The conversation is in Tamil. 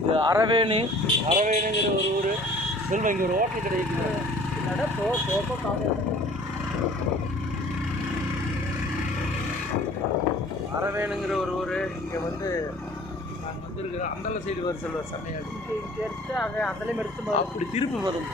இது அரவேணுங்கிற ஒரு ஊர். செல்வம் இங்கே ஒரு ஹோட்டல் கிடைக்குது. அரவேணுங்கிற ஒரு ஊர். இங்கே வந்து நான் வந்துருக்கிறேன். அந்தல சைடு வர செல்வ செம்மையாக இங்கே எடுத்து அதை அந்தலையும் எடுத்து அப்படி திருப்பி வரும்.